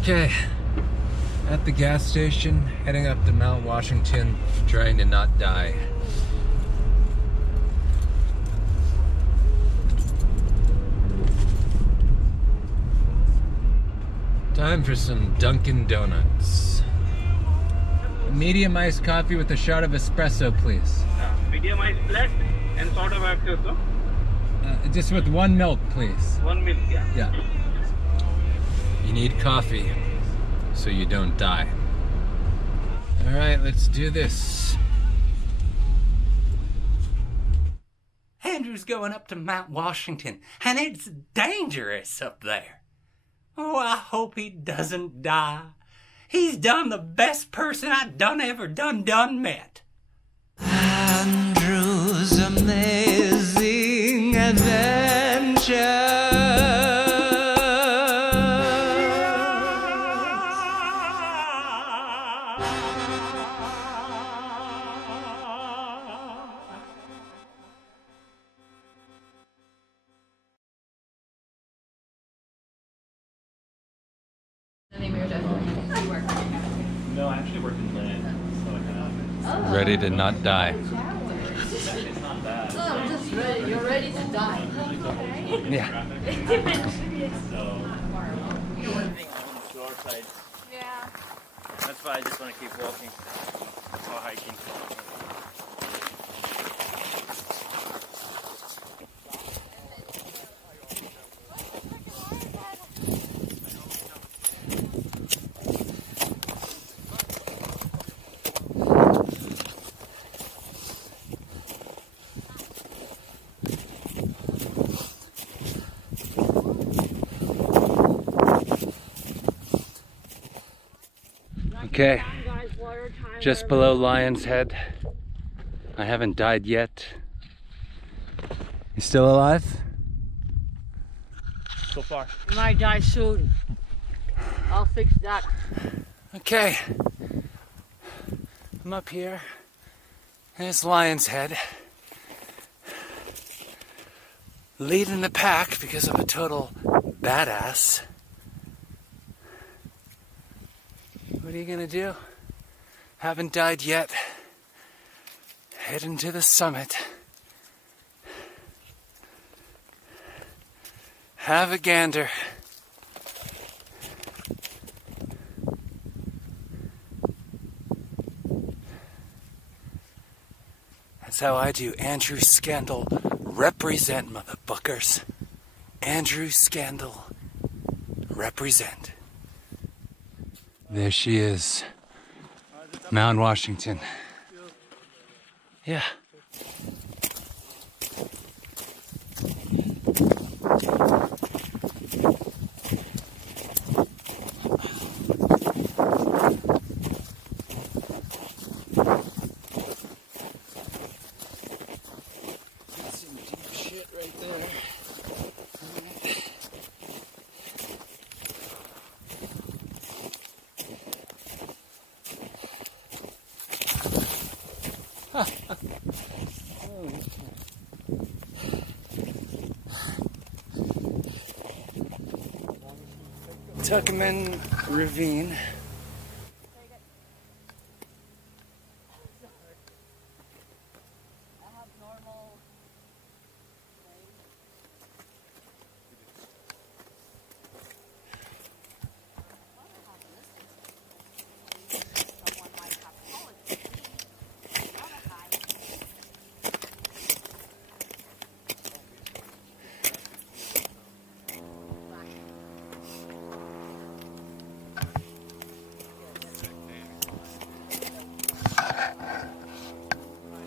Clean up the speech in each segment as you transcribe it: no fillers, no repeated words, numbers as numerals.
Okay, at the gas station, heading up to Mount Washington, trying to not die. Time for some Dunkin' Donuts. A medium iced coffee with a shot of espresso, please. Medium iced flat and sort of espresso. Just with 1 milk, please. 1 milk, yeah. Yeah. You need coffee so you don't die. All right, let's do this. Andrew's going up to Mount Washington, and it's dangerous up there. Oh, I hope he doesn't die. He's done the best person I done met. Andrew's amazing adventure. No, I actually work in Lynn, so I kind of... Ready to not die. It's not bad. Oh, I'm just ready. You're ready to die. Yeah. So... You want to think on the shore side. Yeah. That's why I just want to keep walking. Or hiking. Okay, just below Lion's Head. I haven't died yet. You still alive? So far. You might die soon. I'll fix that. Okay, I'm up here. There's Lion's Head. Leading the pack because I'm a total badass. What are you gonna do? Haven't died yet. Heading to the summit. Have a gander. That's how I do. Andrew Scannell represent, motherfuckers. Andrew Scannell represent. There she is, Mount Washington. Yeah. Some deep shit right there. Tuckerman Ravine.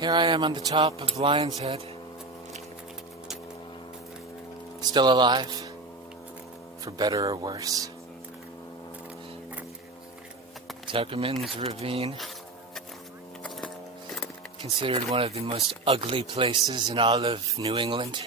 Here I am on the top of Lion's Head. Still alive, for better or worse. Tuckerman's Ravine, considered one of the most ugly places in all of New England.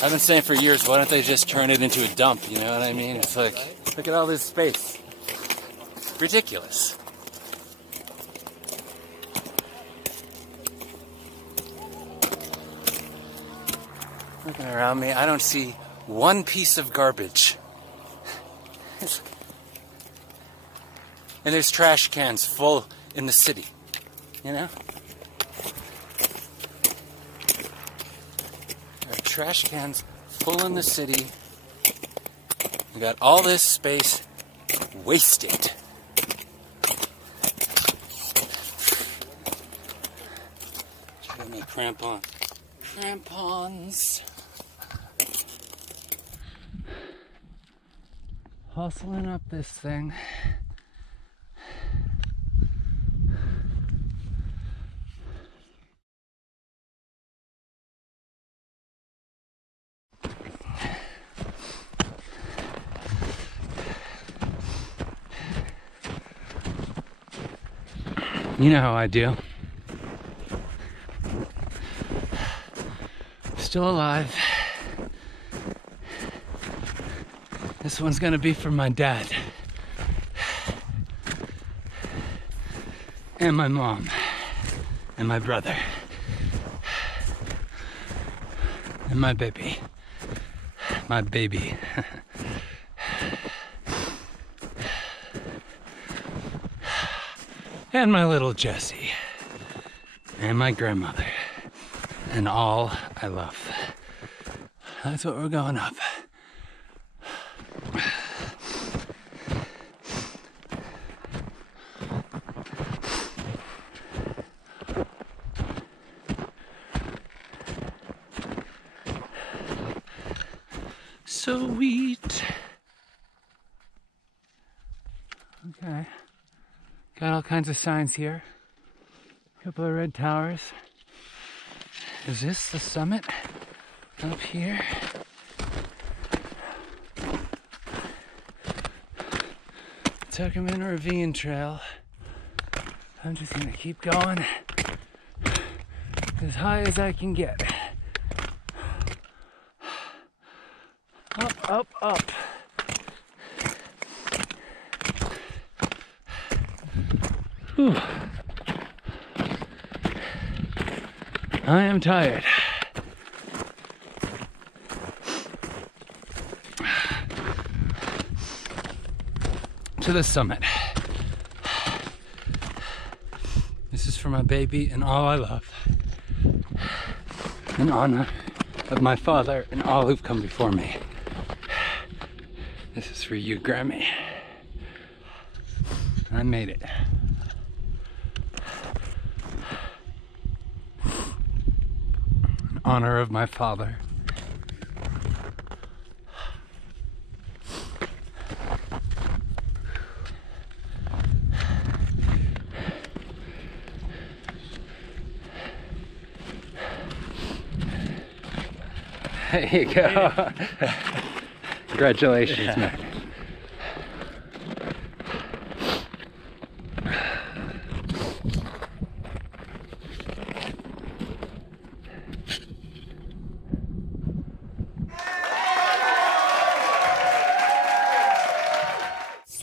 I've been saying for years, why don't they just turn it into a dump, you know what I mean? It's like, look at all this space. Ridiculous. Looking around me, I don't see one piece of garbage. And there's trash cans full in the city, you know? There are trash cans full in the city. We got all this space wasted. Got my crampons. Hustling up this thing. You know how I do. Still alive. This one's gonna be for my dad. And my mom. And my brother. And my baby. My baby. And my little Jessie. And my grandmother. And all I love. That's what we're going up. Sweet. Okay. Got all kinds of signs here. A couple of red towers. Is this the summit up here? Tuckerman Ravine Trail. I'm just gonna keep going as high as I can get. Up, up, up. Whew. I am tired. To the summit. This is for my baby and all I love. In honor of my father and all who've come before me. This is for you, Grammy. I made it. In honor of my father. There you go. Congratulations, man.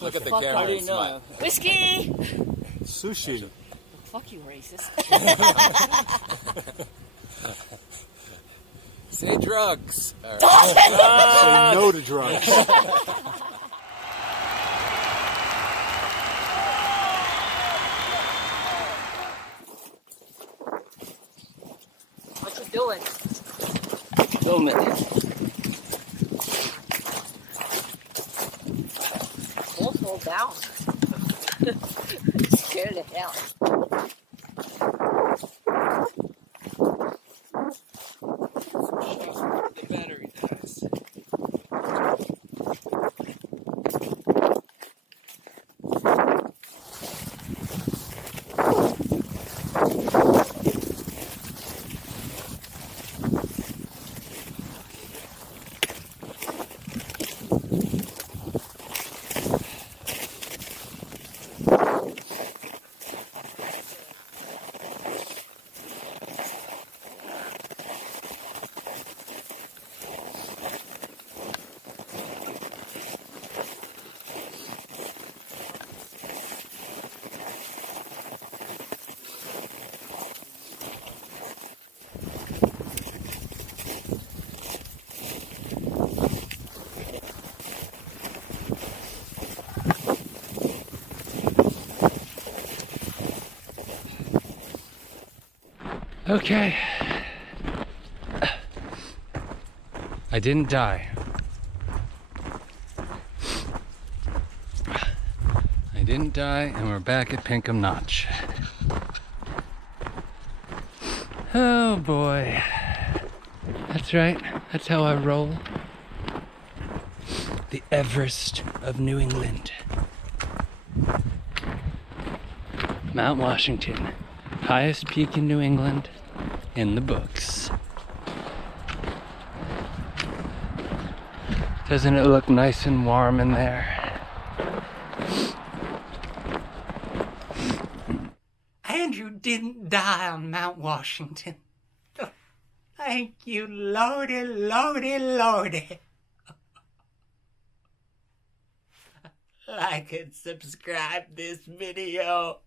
Look at the camera. Smile. Whiskey! Sushi. Fuck you, racist. Say drugs. Say no to drugs. What you doing? Filming. Don't hold down. Scared to hell. The battery dies. Okay. I didn't die. I didn't die, and we're back at Pinkham Notch. Oh boy. That's right. That's how I roll. The Everest of New England. Mount Washington. Highest peak in New England in the books. Doesn't it look nice and warm in there? Andrew didn't die on Mount Washington. Thank you, Lordy, Lordy, Lordy. Like and subscribe this video.